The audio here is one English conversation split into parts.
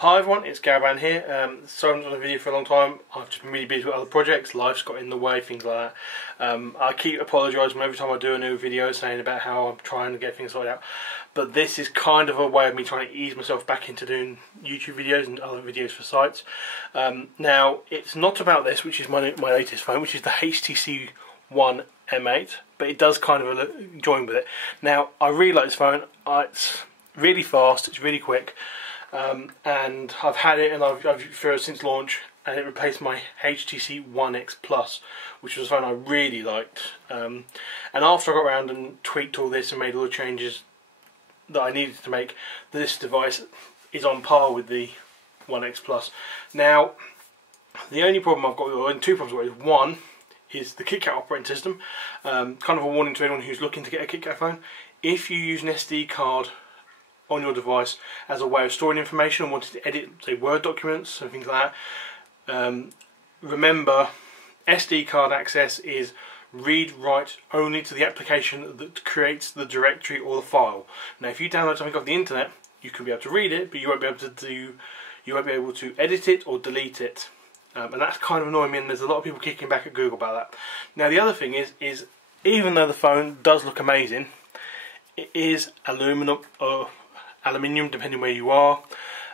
Hi everyone, it's Garaban here. Sorry I haven't done a video for a long time. I've just been really busy with other projects, life's got in the way, things like that. I keep apologising every time I do a new video saying about how I'm trying to get things sorted out. But this is kind of a way of me trying to ease myself back into doing YouTube videos and other videos for sites. Now, it's not about this, which is my latest phone, which is the HTC One M8. But it does kind of join with it. Now, I really like this phone. It's really fast, it's really quick. And I've had it and I've used it since launch, and it replaced my HTC One X Plus, which was a phone I really liked. And after I got around and tweaked all this and made all the changes that I needed to make, this device is on par with the One X Plus. Now, the only problem I've got, or two problems I've got, is one is the KitKat operating system. Kind of a warning to anyone who's looking to get a KitKat phone: if you use an SD card on your device as a way of storing information and wanting to edit, say, Word documents and things like that, remember, SD card access is read-write only to the application that creates the directory or the file. Now, if you download something off the internet, you can be able to read it, but you won't be able to edit it or delete it, and that's kind of annoying me. And there's a lot of people kicking back at Google about that. Now, the other thing is even though the phone does look amazing, it is aluminium, depending where you are,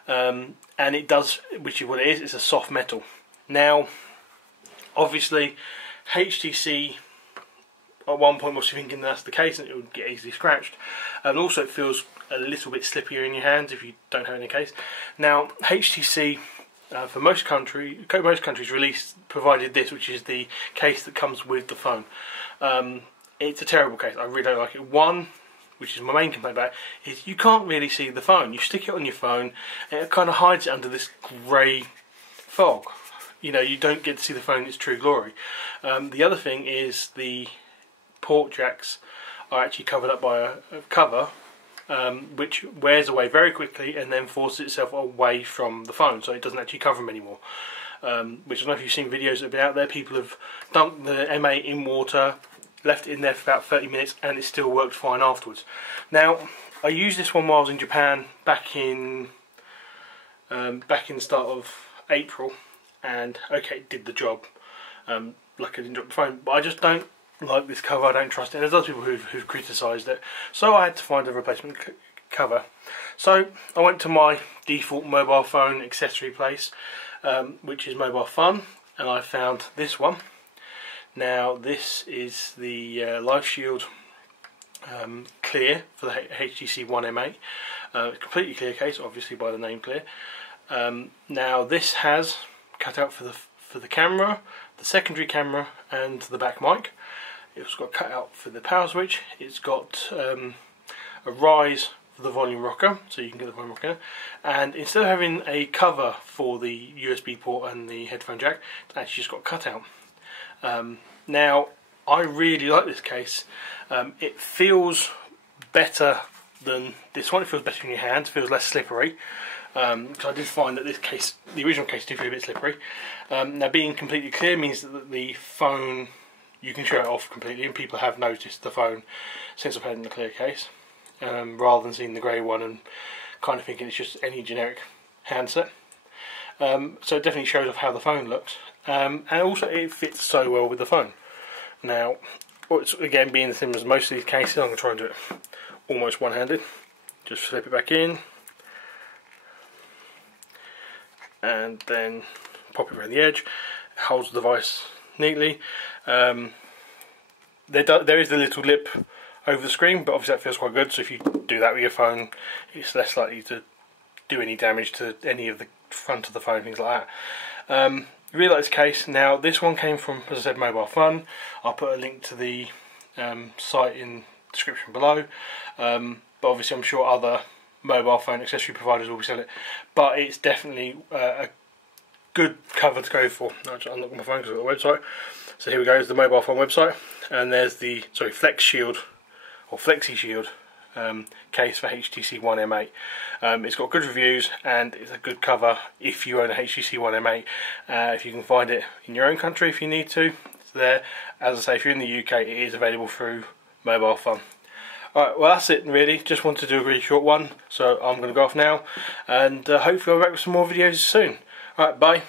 and it does, which is what it is, it's a soft metal. Now, obviously, HTC at one point was thinking that's the case and it would get easily scratched, and also it feels a little bit slippier in your hands if you don't have any case. Now, HTC for most countries provided this, which is the case that comes with the phone. It's a terrible case. I really don't like it. One, which is my main complaint about it, is you can't really see the phone. You stick it on your phone and it kind of hides it under this grey fog. You know, you don't get to see the phone in its true glory. The other thing is the port jacks are actually covered up by a cover, which wears away very quickly and then forces itself away from the phone, so it doesn't actually cover them anymore. Which I don't know if you've seen videos that have been out there. People have dunked the M8 in water, left it in there for about 30 minutes, and it still worked fine afterwards. Now, I used this one while I was in Japan back in the start of April, and okay, it did the job. Like, I didn't drop the phone, but I just don't like this cover. I don't trust it. And there's other people who've criticised it, so I had to find a replacement cover. So I went to my default mobile phone accessory place, which is Mobile Fun, and I found this one. Now, this is the Flexishield clear for the HTC One M8. Completely clear case, obviously by the name clear. Now, this has cut out for the camera, the secondary camera, and the back mic. It's got cut out for the power switch. It's got a rise for the volume rocker, so you can get the volume rocker. And instead of having a cover for the USB port and the headphone jack, it's actually just got cut out. Now, I really like this case. It feels better than this one. It feels better in your hands. It feels less slippery. Because I did find that this case, the original case, did feel a bit slippery. Now, being completely clear means that the phone, you can show it off completely, and people have noticed the phone since I've had it in the clear case, rather than seeing the grey one and kind of thinking it's just any generic handset. So it definitely shows off how the phone looks. And also it fits so well with the phone. Now, again, being the same as most of these cases, I'm going to try and do it almost one-handed. Just slip it back in, and then pop it around the edge. It holds the device neatly. There is the little lip over the screen, but obviously that feels quite good, so if you do that with your phone, it's less likely to do any damage to any of the front of the phone, things like that. Really like this case. Now, this one came from, as I said, Mobile Fun. I'll put a link to the site in the description below, but obviously I'm sure other mobile phone accessory providers will be selling it, but it's definitely a good cover to go for. I'll just unlock my phone because I've got the website. So here we go, is the Mobile Phone website, and there's the Flexishield or Flexishield case for HTC One M8. It's got good reviews and it's a good cover if you own a HTC One M8. If you can find it in your own country, if you need to, it's there. As I say, if you're in the UK, it is available through Mobile Fun. Alright, well that's it really, just wanted to do a really short one, so I'm going to go off now, and hopefully I'll be back with some more videos soon. Alright, bye.